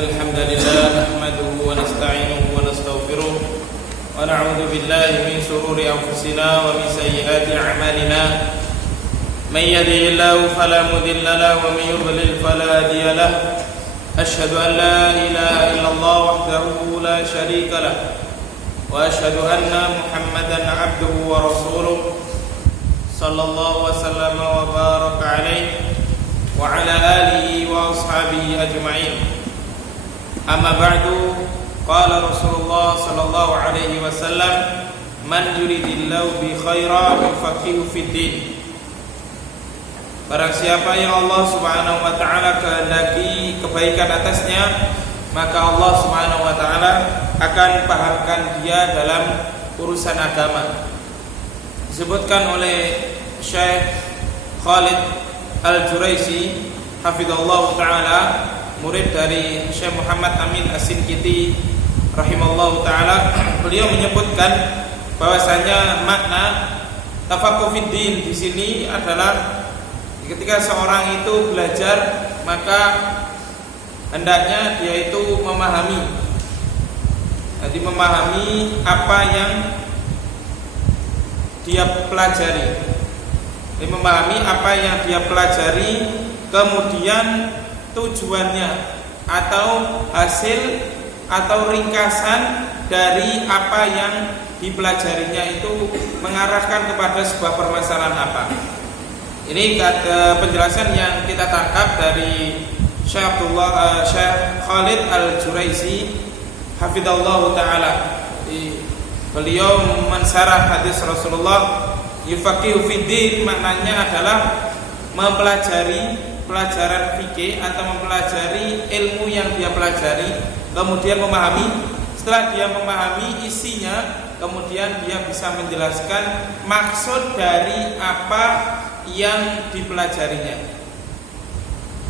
الحمد لله نحمده ونستعينه ونستغفره ونعوذ بالله من شرور أنفسنا ومن سيئات أعمالنا من يهده الله فلا مضل له ومن يضلل فلا هادي له أشهد أن لا إله إلا الله وحده لا شريك له وأشهد أن محمدا عبده ورسوله صلى الله وسلم وبارك عليه وعلى آله وأصحابه أجمعين. أما بعد قال رسول الله صلى الله عليه وسلم من يريد الله بخيرا يفقهه في الدين. Barang siapa yang Allah Subhanahu wa taala kehendaki kebaikan atasnya, maka Allah Subhanahu wa taala akan pahamkan dia dalam urusan agama. Disebutkan oleh Syekh Khalid Al-Juraisi hafizallahu taala, murid dari Syekh Muhammad Amin As-Sinkiti rahimallahu taala, beliau menyebutkan bahwasanya makna tafaqquh fid din di sini adalah ketika seorang itu belajar, maka hendaknya dia itu memahami. Jadi memahami apa yang dia pelajari. Jadi memahami apa yang dia pelajari, kemudian tujuannya atau hasil atau ringkasan dari apa yang dipelajarinya itu mengarahkan kepada sebuah permasalahan apa. Ini penjelasan yang kita tangkap dari Syekh Khalid Al-Juraisi hafizallahu taala. Beliau mensarah hadis Rasulullah yufaqihu fid din, maknanya adalah mempelajari pelajaran fikih atau mempelajari ilmu yang dia pelajari, kemudian memahami. Setelah dia memahami isinya, kemudian dia bisa menjelaskan maksud dari apa yang dipelajarinya.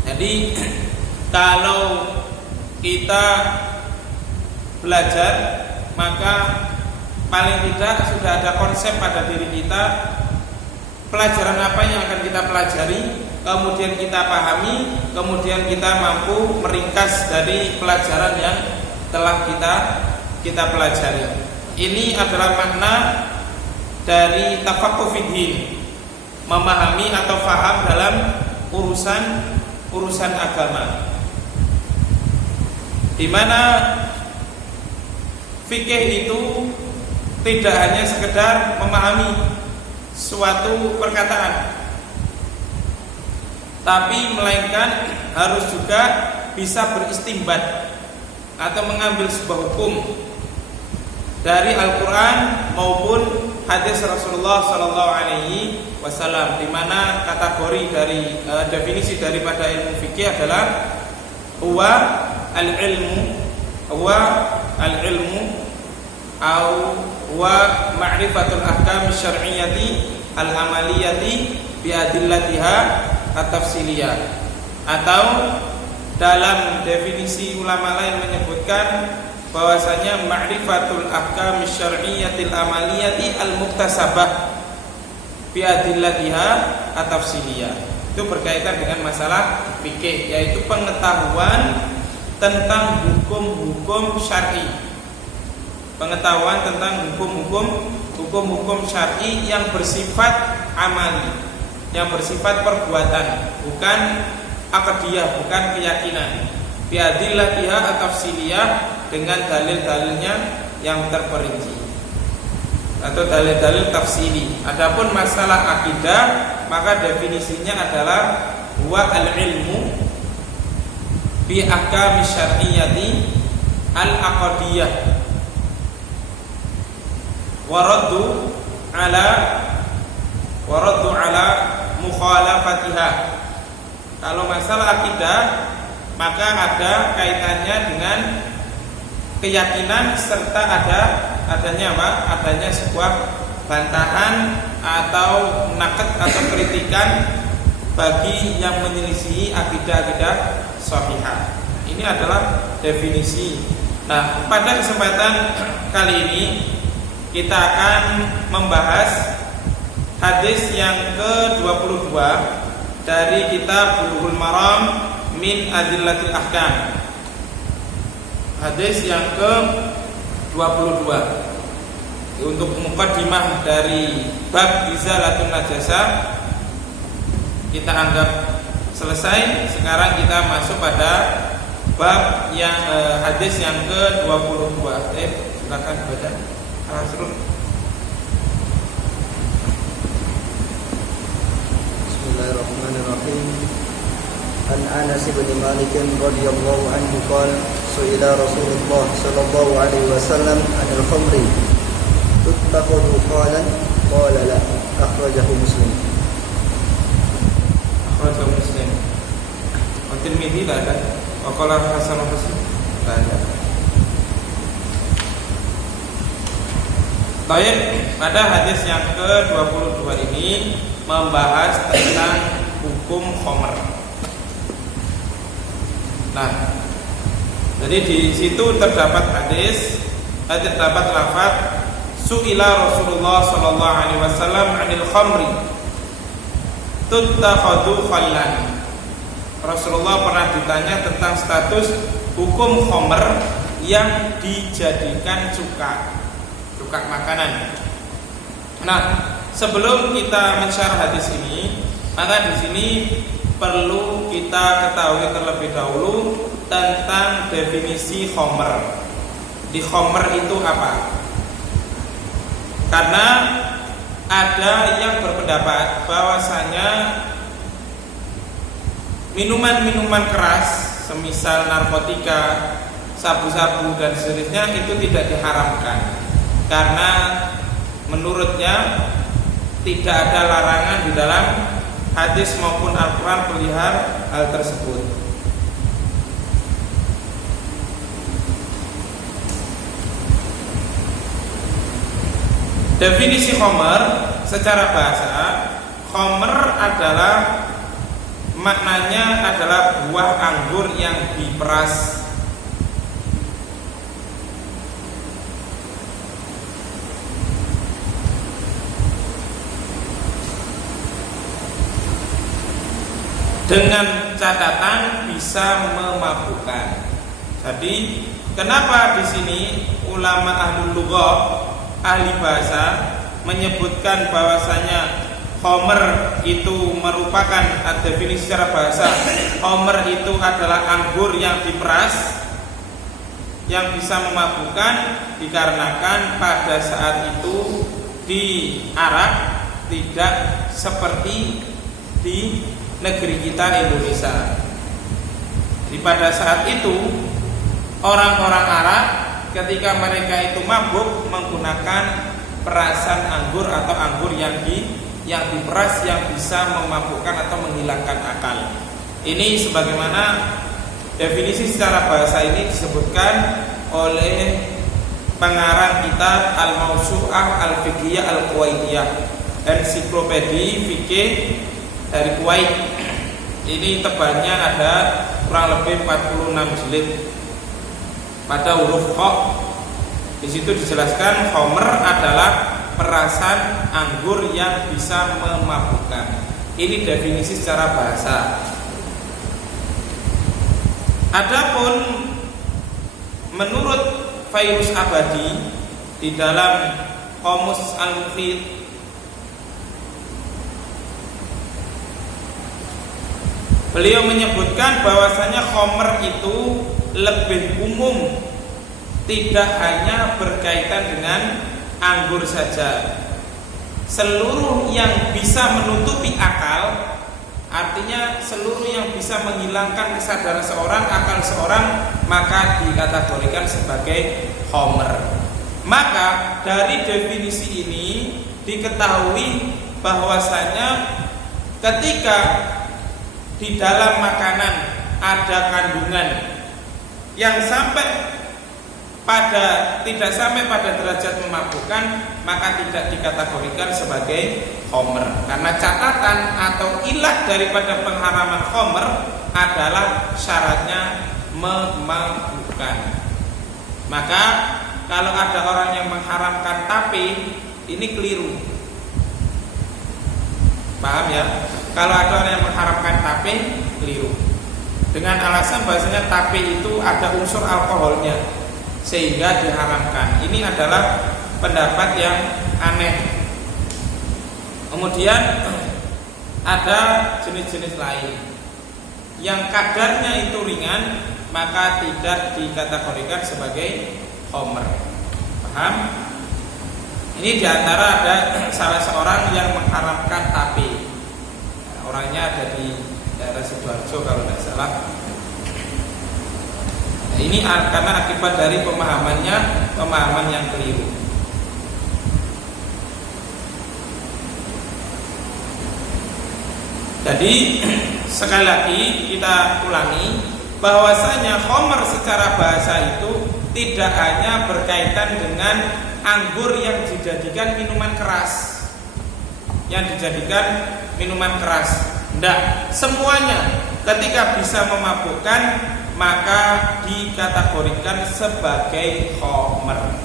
Jadi kalau kita belajar, maka paling tidak sudah ada konsep pada diri kita, pelajaran apa yang akan kita pelajari, kemudian kita pahami, kemudian kita mampu meringkas dari pelajaran yang telah kita pelajari. Ini adalah makna dari tafaqquh fid din, memahami atau faham dalam urusan agama, di mana fikih itu tidak hanya sekedar memahami suatu perkataan, tapi melainkan harus juga bisa beristimbat atau mengambil sebuah hukum dari Al-Quran maupun hadis Rasulullah Sallallahu Alaihi Wasallam, di mana kategori dari definisi daripada ilmu fikih adalah huwa al-ilmu au wa ma'rifatul ahkam syar'iyyati al-amaliyati bi adillatiha at-tafsiliyah. Atau dalam definisi ulama lain menyebutkan bahwasanya ma'rifatul ahkam syar'iyyati al-amaliyati al-muktasabah bi adillatiha at-tafsiliyah. Itu berkaitan dengan masalah fikih, yaitu pengetahuan tentang hukum-hukum syar'i. Pengetahuan tentang hukum-hukum syar'i yang bersifat amali, yang bersifat perbuatan, bukan aqdiyah, bukan keyakinan. Biadillatiha at-tafsiliyah, dengan dalil-dalilnya yang terperinci atau dalil-dalil tafsili. Adapun masalah akidah, maka definisinya adalah huwa al-ilmu bi ahkami syar'iyyati al-aqdiyah waraddu ala mukhalafatiha. Kalau masalah akidah, maka ada kaitannya dengan keyakinan serta adanya apa? Adanya sebuah bantahan atau naket atau kritikan bagi yang menyelisihi akidah-akidah sahihah. Ini adalah definisi. Nah, pada kesempatan kali ini kita akan membahas hadis yang ke-22 dari kitab Bulughul Maram min Adillatil Ahkam. hadis yang ke-22. Untuk muqaddimah dari bab izalatun najasah kita anggap selesai. Sekarang kita masuk pada bab yang hadis yang ke-22. Silakan baca. Al-Asrul. Bismillahirrahmanirrahim. An Anas bin Malik radhiyallahu anhu qala su'ila Rasulullah sallallahu alaihi wasallam 'anil khamri tuttakhadhu qalan qala la akhrajahu Muslim. Akhrajahu Muslim. At-Tirmidzi la ada. Wa qala Hasan Hasan la ada. Baik, pada hadis yang ke-22 ini membahas tentang hukum khamr. Nah, jadi di situ terdapat lafaz su'ila Rasulullah sallallahu alaihi wasallam 'anil khamri tuttakhadhu khallan. Rasulullah pernah ditanya tentang status hukum khamr yang dijadikan cuka makanan. Nah, sebelum kita mensyarah hadis ini, maka di sini perlu kita ketahui terlebih dahulu tentang definisi khamr. Di khamr itu apa? Karena ada yang berpendapat bahwasanya minuman-minuman keras semisal narkotika, sabu-sabu dan sejenisnya itu tidak diharamkan. Karena menurutnya tidak ada larangan di dalam hadis maupun Al-Quran perihal hal tersebut. Definisi khamr secara bahasa, khamr adalah maknanya adalah buah anggur yang diperas. Dengan catatan bisa memabukkan. Jadi, kenapa di sini ulama ahlul lughah, ahli bahasa menyebutkan bahwasanya khamr itu merupakan definisi secara bahasa, khamr itu adalah anggur yang diperas yang bisa memabukkan, dikarenakan pada saat itu di Arab tidak seperti di negeri kita Indonesia. Di pada saat itu orang-orang Arab ketika mereka itu mabuk menggunakan perasan anggur atau anggur yang diperas yang bisa memabukkan atau menghilangkan akal. Ini sebagaimana definisi secara bahasa ini disebutkan oleh pengarang kitab Al-Mawsu'ah Al-Fiqhiyah Al-Kuwaitiyah, ensiklopedia fikih dari Kuwait. Ini tebalnya ada kurang lebih 46 jilid. Pada huruf Q di situ dijelaskan khamr adalah perasan anggur yang bisa memabukkan. Ini definisi secara bahasa. Adapun menurut Fairuz Abadi di dalam Qamus Al-Mufid, beliau menyebutkan bahwasanya khamr itu lebih umum, tidak hanya berkaitan dengan anggur saja. Seluruh yang bisa menutupi akal, artinya seluruh yang bisa menghilangkan kesadaran seorang, akal seorang, maka dikategorikan sebagai khamr. Maka dari definisi ini diketahui bahwasanya ketika di dalam makanan ada kandungan yang tidak sampai pada derajat memabukkan, maka tidak dikategorikan sebagai khamr. Karena catatan atau ilah daripada pengharaman khamr adalah syaratnya memabukkan. Maka kalau ada orang yang mengharamkan tape, ini keliru. Paham ya? Kalau ada orang yang mengharamkan tape, keliru. dengan alasan bahasanya tape itu ada unsur alkoholnya sehingga diharamkan. Ini adalah pendapat yang aneh. Kemudian ada jenis-jenis lain yang kadarnya itu ringan, maka tidak dikategorikan sebagai khamr. Paham? Ini diantara ada salah seorang yang mengharamkan tape. Orangnya ada di daerah Sidoarjo kalau tidak salah. Ini karena akibat dari pemahaman yang keliru. Jadi sekali lagi kita ulangi bahwasanya khamr secara bahasa itu tidak hanya berkaitan dengan anggur yang dijadikan minuman keras. Tidak, semuanya ketika bisa memabukkan maka dikategorikan sebagai khamr.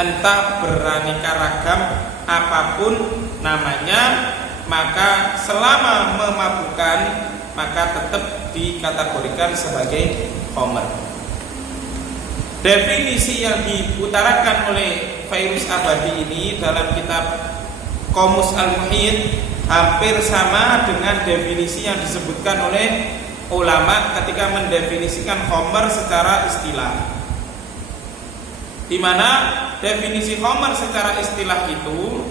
Entah beraneka ragam apapun namanya, maka selama memabukkan maka tetap dikategorikan sebagai khamr. Definisi yang diutarakan oleh Fairuz Abadi ini dalam kitab Qomus Al-Muhit hampir sama dengan definisi yang disebutkan oleh ulama ketika mendefinisikan khamr secara istilah. Di mana definisi khamr secara istilah itu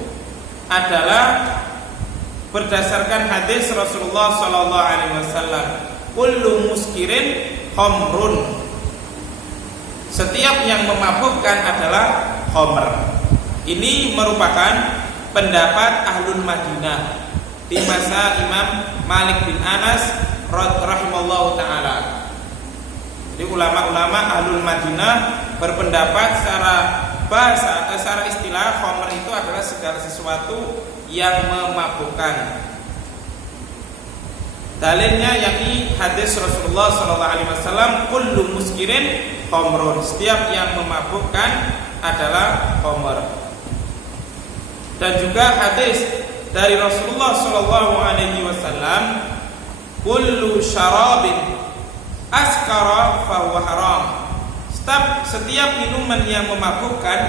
adalah berdasarkan hadis Rasulullah sallallahu alaihi wasallam, kullu muskirin khamrun. Setiap yang memabukkan adalah khamr. Ini merupakan pendapat Ahlul Madinah di masa Imam Malik bin Anas rahimallahu taala. Jadi ulama-ulama Ahlul Madinah berpendapat secara istilah khamr itu adalah segala sesuatu yang memabukkan. Dalilnya yakni hadis Rasulullah sallallahu alaihi wasallam, kullu muskirin khamrun. Setiap yang memabukkan adalah khamr. Dan juga hadis dari Rasulullah sallallahu alaihi wasallam, kullu syarabin askara fahuwa haram. Setiap minuman yang memabukkan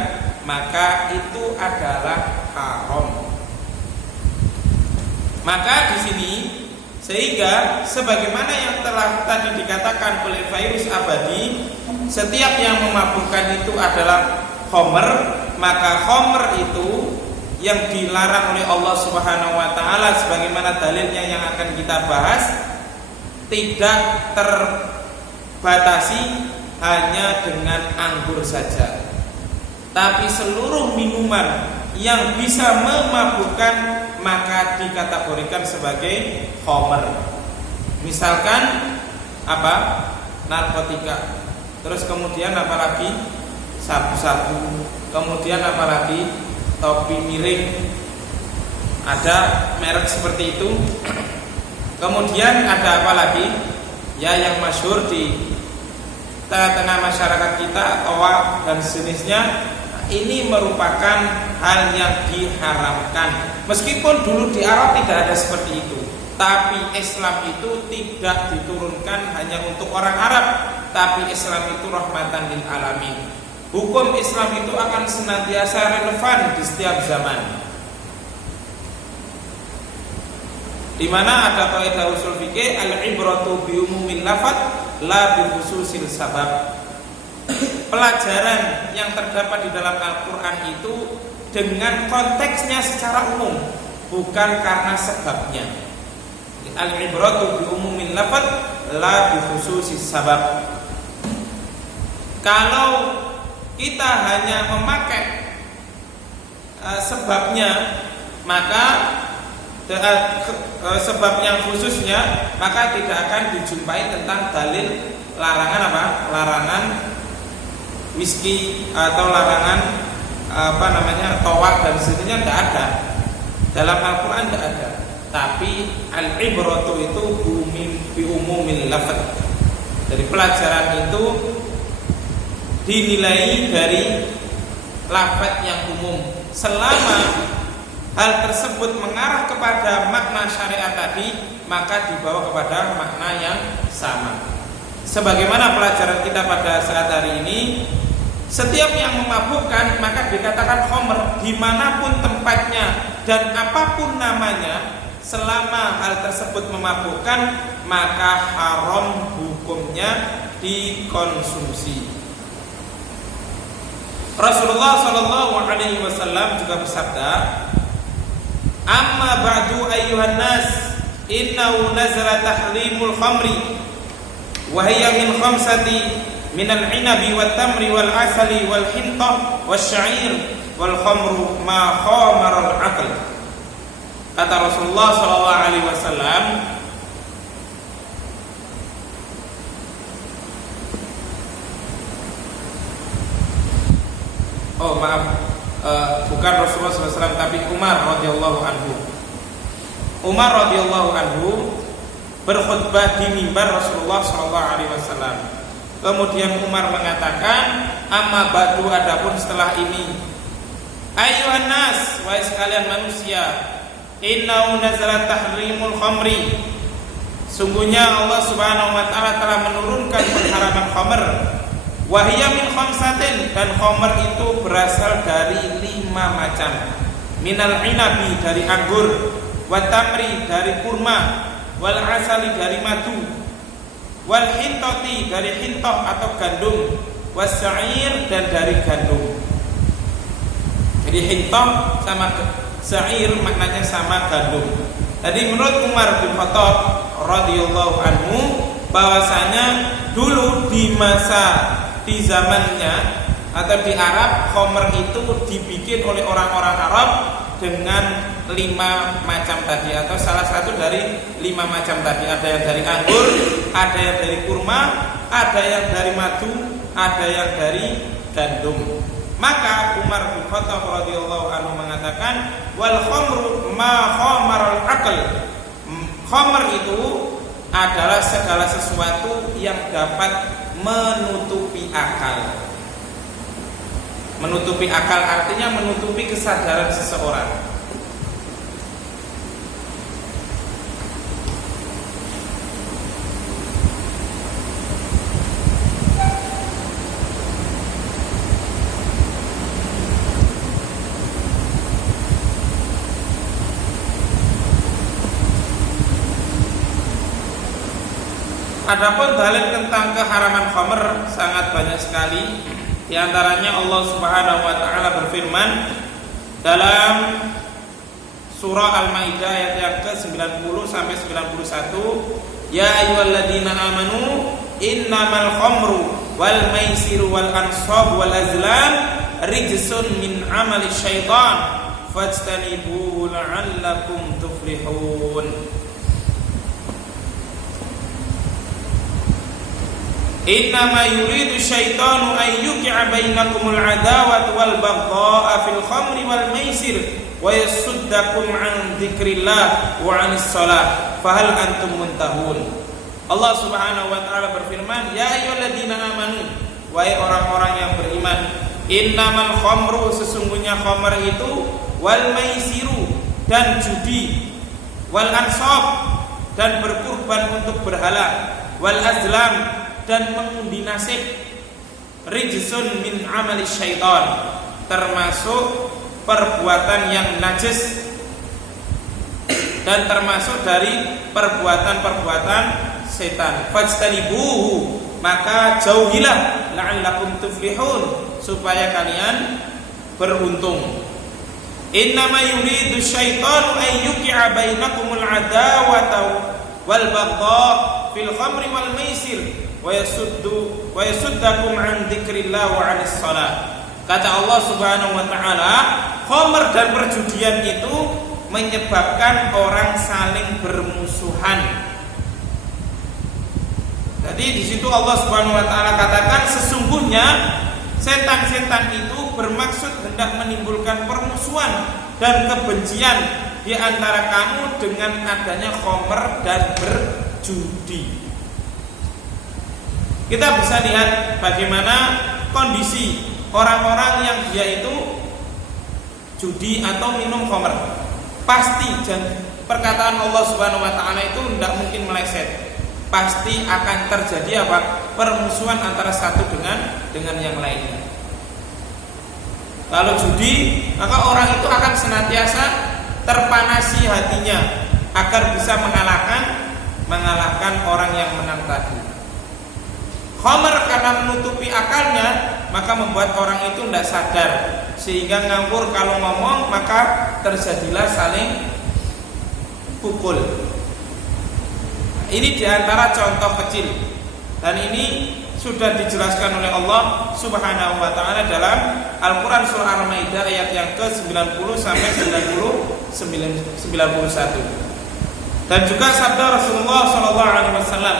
maka itu adalah haram. Maka di sini sehingga sebagaimana yang telah tadi dikatakan oleh Fairuz Abadi, setiap yang memabukkan itu adalah khamr, maka khamr itu yang dilarang oleh Allah Subhanahu wa taala sebagaimana dalilnya yang akan kita bahas tidak terbatasi hanya dengan anggur saja, tapi seluruh minuman yang bisa memabukkan maka dikategorikan sebagai khamr. Misalkan apa? Narkotika. Terus kemudian apa lagi? Sabu-sabu. Kemudian apa lagi? Topi miring. Ada merek seperti itu. Kemudian ada apa lagi? Ya yang masyhur di tengah-tengah masyarakat kita, toa dan sejenisnya. Ini merupakan hal yang diharamkan. Meskipun dulu di Arab tidak ada seperti itu, tapi Islam itu tidak diturunkan hanya untuk orang Arab, tapi Islam itu rahmatan lil alamin. Hukum Islam itu akan senantiasa relevan di setiap zaman. Di mana ada kaidah usul fikih, al-ibratu bi umumil lafaz la bi khususil sabab. Pelajaran yang terdapat di dalam Al-Quran itu dengan konteksnya secara umum, bukan karena sebabnya. Al-ibratu bi umumil lafaz la bi khususis sabab. Kalau kita hanya memakai sebabnya, maka sebab yang khususnya, maka tidak akan dijumpai tentang dalil larangan apa? Larangan whisky atau larangan towak dan seterusnya, tidak ada. Dalam Al-Quran tidak ada. Tapi al-ibratu itu bi umumil lafaz. Dari pelajaran itu dinilai dari lafaz yang umum selama hal tersebut mengarah kepada makna syariat tadi, maka dibawa kepada makna yang sama. Sebagaimana pelajaran kita pada saat hari ini, setiap yang memabukkan maka dikatakan khamr dimanapun tempatnya dan apapun namanya, selama hal tersebut memabukkan maka haram hukumnya dikonsumsi. Rasulullah Shallallahu Alaihi Wasallam juga bersabda, "Amma ba'du ayyuhan nas, innahu nazala tahrimul khamri, wa hiya min khamsati minal inabi wat tamri wal asali wal hintah wasy'ir wal khamru ma khamara al aql." Kata Rasulullah Shallallahu Alaihi Wasallam, bukan Rasulullah SAW, tapi Umar radhiyallahu anhu. Umar radhiyallahu anhu berkhutbah di mimbar Rasulullah SAW. Kemudian Umar mengatakan, amma ba'du, adapun setelah ini, ayyuhan nas, wahai sekalian manusia, innahu nazala tahrimul khamri, sungguhnya Allah Subhanahu wa taala telah menurunkan pengharaman khamr. Wahiyya min khamsatin, dan khamr itu berasal dari 5 macam. Minal inabi, dari anggur, wat tamri, dari kurma, wal asali, dari madu, wal hintati, dari hintoh atau gandum, wasy'ir, dan dari gandum. Jadi hintoh sama sa'ir maknanya sama gandum. Tadi menurut Umar bin Khattab radhiyallahu anhu bahwasanya dulu di zamannya atau di Arab, khamr itu dibikin oleh orang-orang Arab dengan 5 macam tadi, atau salah satu dari 5 macam tadi. Ada yang dari anggur, ada yang dari kurma, ada yang dari madu, ada yang dari gandum. Maka Umar bin Khattab radhiyallahu anhu mengatakan, wal khamru ma khamaral aql. Khamr itu adalah segala sesuatu yang dapat menutupi akal. Menutupi akal artinya menutupi kesadaran seseorang. Adapun dalil tentang keharaman khamr sangat banyak sekali. Di antaranya Allah Subhanahu wa taala berfirman dalam surah Al-Maidah ayat yang ke-90 sampai 91, ya ayyuhalladzina amanu innamal khamru wal maisiru wal ansab wal azlam rijsun min amali syaitan fajtanibuhu la'allakum tuflihun. Innama yuridu syaitanu an yuqi'a bainakumul adawata wal baghdha'a fil khamri wal maisir wa yasuddakum an dzikrillah wa 'anis shalah fahal antum muntahun. Allah Subhanahu wa taala berfirman, ya ayyuhalladzina amanu, wahai orang-orang yang beriman, innamal khamru, sesungguhnya khamr itu, wal maisiru, dan judi, wal ansab, dan berkurban untuk berhala, wal azlam, dan mengundi nasib, rijsun min amali syaitan, termasuk perbuatan yang najis dan termasuk dari perbuatan-perbuatan setan. Fajtanibuhu, maka jauhilah, la'allakum tuflihun, supaya kalian beruntung. Innama yuridu syaitanu an yuqi'a bainakumul adawata wal baghdha fil khamri wal maisir wa yasuddakum an dzikrillah wa 'anis shalah. Kata Allah Subhanahu wa taala, khamr dan perjudian itu menyebabkan orang saling bermusuhan. Jadi di situ Allah Subhanahu wa taala katakan, sesungguhnya setan-setan itu bermaksud hendak menimbulkan permusuhan dan kebencian di antara kamu dengan adanya khamr dan berjudi. Kita bisa lihat bagaimana kondisi orang-orang yang dia itu judi atau minum khamr. pasti, dan perkataan Allah Subhanahu wa taala itu tidak mungkin meleset. Pasti akan terjadi apa? Permusuhan antara satu dengan yang lainnya. Kalau judi, maka orang itu akan senantiasa terpanasi hatinya agar bisa mengalahkan orang yang menang tadi. Khamr karena menutupi akalnya, maka membuat orang itu tidak sadar, sehingga ngawur kalau ngomong, maka terjadilah saling pukul. Ini diantara contoh kecil, dan ini sudah dijelaskan oleh Allah Subhanahu wa taala dalam Al-Qur'an surah Al-Maidah ayat yang ke-90 sampai 91. Dan juga sabda Rasulullah sallallahu alaihi wasallam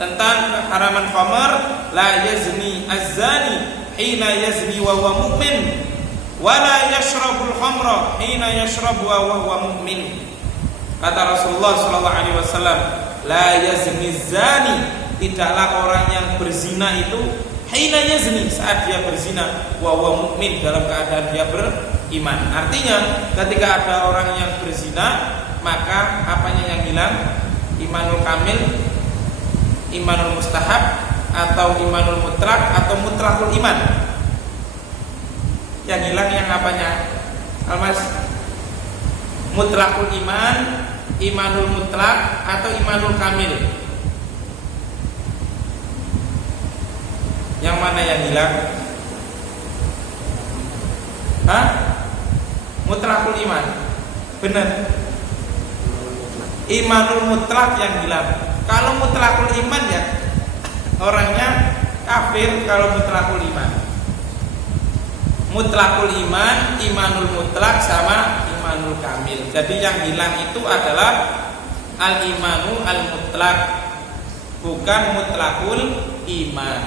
tentang keharaman khamr, la yazni az-zani hina yazni wa huwa mu'min wa la yashrabul khamra hina yashrabu wa huwa mu'min. Kata Rasulullah sallallahu alaihi wasallam, la yazni az-zani, tidaklah orang yang berzina itu hina yazni, saat dia berzina, wa huwa mu'min, dalam keadaan dia beriman. Artinya ketika ada orang yang berzina, maka apanya yang hilang? Imanul kamil, imanul mustahab, atau imanul mutlak, atau mutlakul iman. Yang hilang yang apanya? Almas, mutlakul iman, imanul mutlak, atau imanul kamil? Yang mana yang hilang? Hah? Mutlakul iman. Benar. Imanul mutlak yang hilang. Kalau mutlakul iman ya orangnya kafir kalau mutlakul iman. Mutlakul iman, imanul mutlak sama imanul kamil. Jadi yang hilang itu adalah al-imanu al-mutlak, bukan mutlakul iman.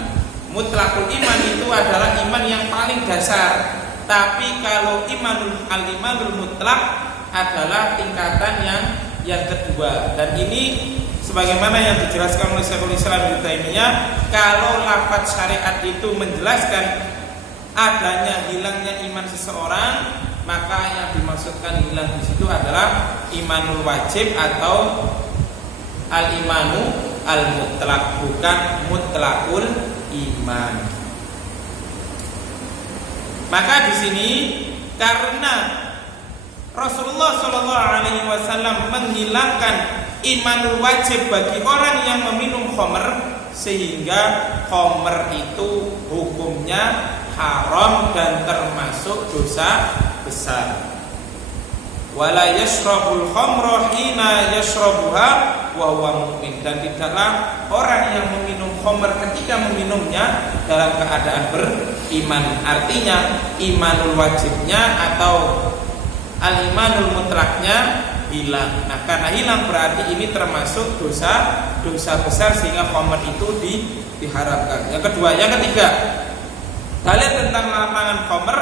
Mutlakul iman itu adalah iman yang paling dasar. Tapi kalau al-imanul mutlak adalah tingkatan yang kedua. Dan ini sebagaimana yang dijelaskan oleh Syekhul Islam Ibnu Taimiyah, kalau lafaz syariat itu menjelaskan adanya hilangnya iman seseorang, maka yang dimaksudkan hilang di situ adalah imanul wajib atau al-imanu al-mutlak, bukan mutlakul iman. Maka di sini karena Rasulullah Shallallahu Alaihi Wasallam menghilangkan imanul wajib bagi orang yang meminum khamr, sehingga khamr itu hukumnya haram dan termasuk dosa besar. Wala yashrabul khamra hina yashrabuha wa huwa mu'min, dan tidaklah orang yang meminum khamr ketika meminumnya dalam keadaan beriman. Artinya imanul wajibnya atau al-imanul mutlaknya hilang. Nah, karena hilang berarti ini termasuk dosa besar, sehingga khamr itu diharamkan. Yang kedua, yang ketiga, dalil tentang larangan khamr,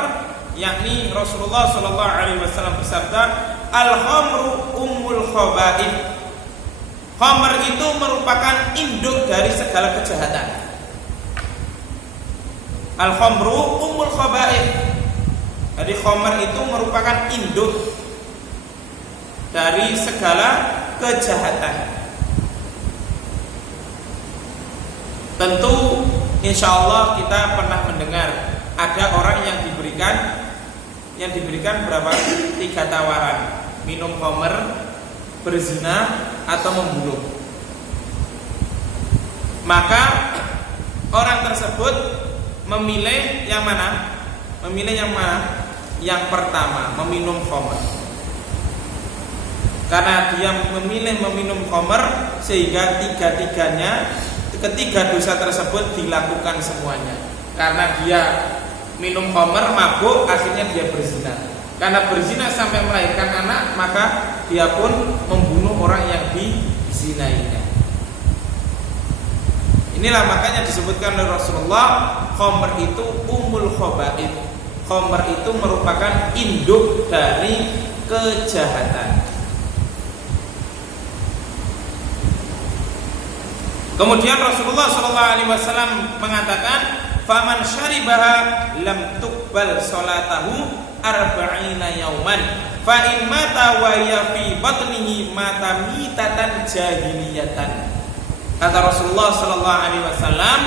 yakni Rasulullah Shallallahu Alaihi Wasallam bersabda, al-khamru ummul khaba'ith. Khamr itu merupakan induk dari segala kejahatan. Al-khamru ummul khaba'ith. Jadi khamr itu merupakan induk dari segala kejahatan. Tentu insya Allah kita pernah mendengar ada orang yang diberikan berapa? 3 tawaran: minum khamr, berzina, atau membunuh. Maka orang tersebut memilih yang mana? Yang pertama, meminum khamr. Karena dia memilih meminum khamr, sehingga ketiga dosa tersebut dilakukan semuanya. Karena dia minum khamr, mabuk, akhirnya dia berzina. Karena berzina sampai melahirkan anak, maka dia pun membunuh orang yang dizinainya. Inilah makanya disebutkan oleh Rasulullah, khamr itu ummul khaba'ith. Khamr itu merupakan induk dari kejahatan. Kemudian Rasulullah SAW mengatakan, faman syaribaha lam tuqbal salatahu arba'ina yauman. fa in mata wa ya fi batnihi mata mitatan jahiliyatan. Kata Rasulullah sallallahu alaihi wasallam,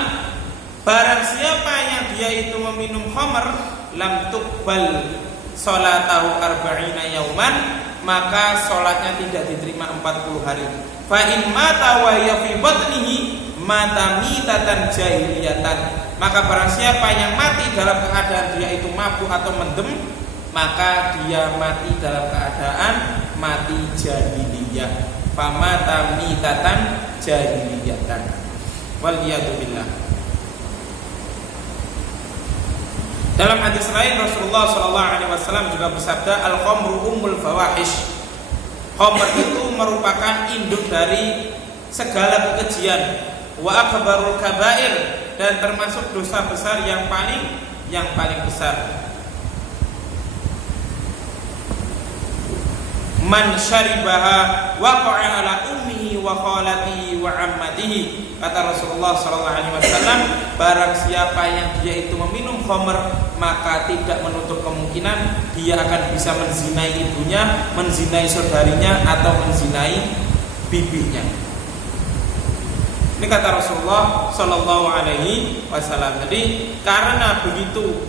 barang siapa yang dia itu meminum khamr, lam tuqbal salatahu arba'ina yauman, maka salatnya tidak diterima 40 hari. Fa in mata wa ya fi batnihi mata mitatan jahiliyatan, maka barang siapa yang mati dalam keadaan dia itu mabuk atau mendem, maka dia mati dalam keadaan mati jahiliyah. Famata mitatan jahiliyatan. Waliyadu billah. Dalam hadis lain Rasulullah SAW juga bersabda, al-khamru ummul fawahish. Khamr itu merupakan induk dari segala kekejian. Wa akbarul kabair, dan termasuk dosa besar yang paling besar. Man syaribaha waqa'a ala ummihi wa khalatihi wa ammatihi. Kata Rasulullah SAW, barang siapa yang dia itu meminum khamr, maka tidak menutup kemungkinan dia akan bisa menzinai ibunya, menzinai saudarinya, atau menzinai bibinya. Ini kata Rasulullah Sallallahu Alaihi Wasallam. Jadi karena begitu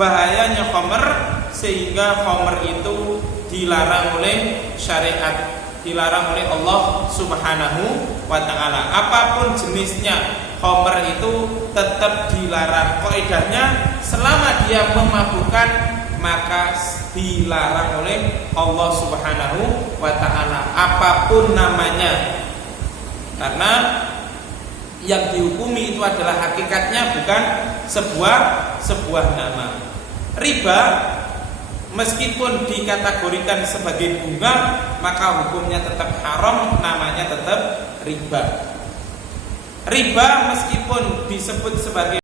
bahayanya khamr, sehingga khamr itu dilarang oleh syariat, dilarang oleh Allah Subhanahu wa Ta'ala. Apapun jenisnya khamr itu tetap dilarang. Kaidahnya selama dia memabukkan maka dilarang oleh Allah Subhanahu wa Ta'ala, apapun namanya. Karena yang dihukumi itu adalah hakikatnya, bukan sebuah nama. Riba meskipun dikategorikan sebagai bunga, maka hukumnya tetap haram, namanya tetap riba. Riba meskipun disebut sebagai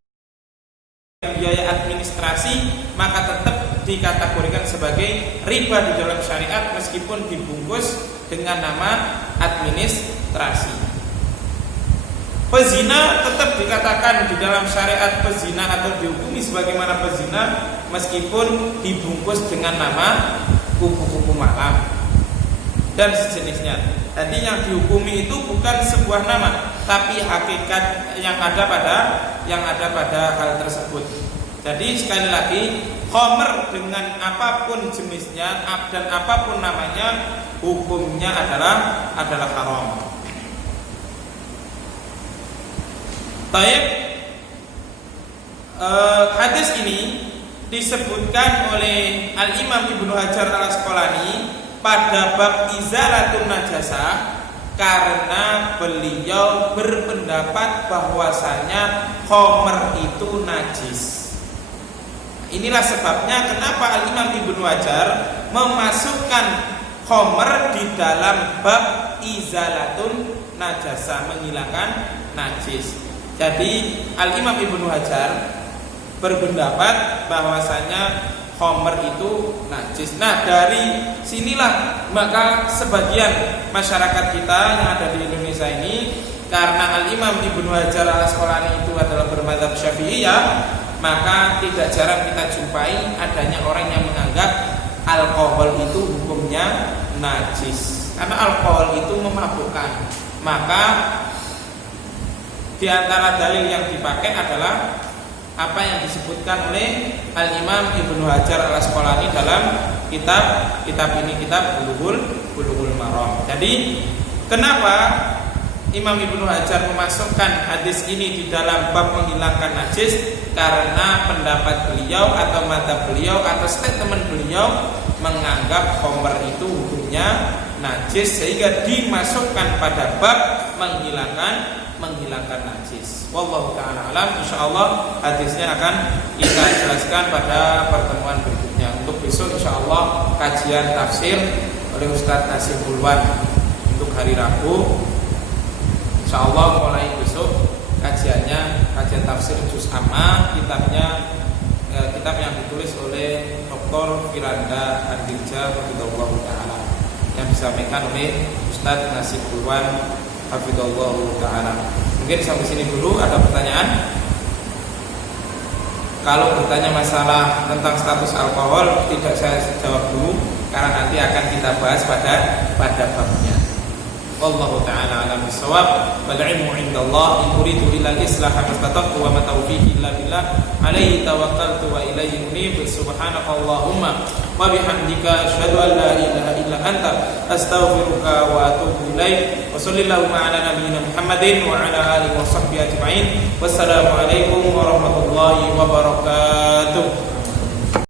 biaya administrasi, maka tetap dikategorikan sebagai riba di dalam syariat meskipun dibungkus dengan nama administrasi. Pezina tetap dikatakan di dalam syariat pezina atau dihukumi sebagaimana pezina meskipun dibungkus dengan nama kupu-kupu malam dan sejenisnya. Jadi yang dihukumi itu bukan sebuah nama, tapi hakikat yang ada pada hal tersebut. Jadi sekali lagi, khamr dengan apapun jenisnya dan apapun namanya, hukumnya adalah haram. Taib, hadis ini disebutkan oleh Al-Imam Ibnu Hajar Al-Asqalani pada bab izalatun najasah, karena beliau berpendapat bahwasanya khamr itu najis. Inilah sebabnya kenapa Al-Imam Ibnu Hajar memasukkan khamr di dalam bab izalatun najasah, menghilangkan najis. Jadi Al-Imam Ibnu Hajar berpendapat bahwasanya khamr itu najis. Nah, dari sinilah maka sebagian masyarakat kita yang ada di Indonesia ini, karena Al-Imam Ibnu Hajar Al-Asqalani itu adalah bermadzhab Syafi'iyah, maka tidak jarang kita jumpai adanya orang yang menganggap alkohol itu hukumnya najis. Karena alkohol itu memabukkan. Maka di antara dalil yang dipakai adalah apa yang disebutkan oleh Al-Imam Ibnu Hajar Al-Asqalani dalam kitab ini, kitab Bulughul Maram. Jadi kenapa Imam Ibnu Hajar memasukkan hadis ini di dalam bab menghilangkan najis? Karena pendapat beliau atau madzhab beliau atau statement beliau menganggap khamr itu hukumnya najis, sehingga dimasukkan pada bab menghilangkan najis. Wallahu ta'ala alam. Insyaallah hadisnya akan kita jelaskan pada pertemuan berikutnya. Untuk besok insyaallah kajian tafsir oleh Ustaz Nasib Ulwan untuk hari Rabu. Insyaallah mulai besok kajian tafsir juz amma, kitab yang ditulis oleh Dr. Firanda Andirja Hafidhullah Ta'ala, yang disampaikan oleh Ustaz Nasib Ulwan Hafidhullah Ta'ala. Mungkin sampai sini dulu. Ada pertanyaan? Kalau bertanya masalah tentang status alkohol, tidak saya jawab dulu, karena nanti akan kita bahas pada babnya. Wallahu ta'ala a'lam bissawab. Wal 'ilmu 'indallah. In uridu illa al-islaha mastata'tu wa ma taufiqi illa billah. 'Alaihi tawakkaltu wa ilaihi unib. Subhanakallahumma wa bihamdika asyhadu an la ilaha illa anta astaghfiruka wa atubu ilaik. Wa sallallahu ala nabiyyina Muhammadin wa ala alihi wa sahbihi ajma'in. Wassalamu alaikum warahmatullahi wabarakatuh.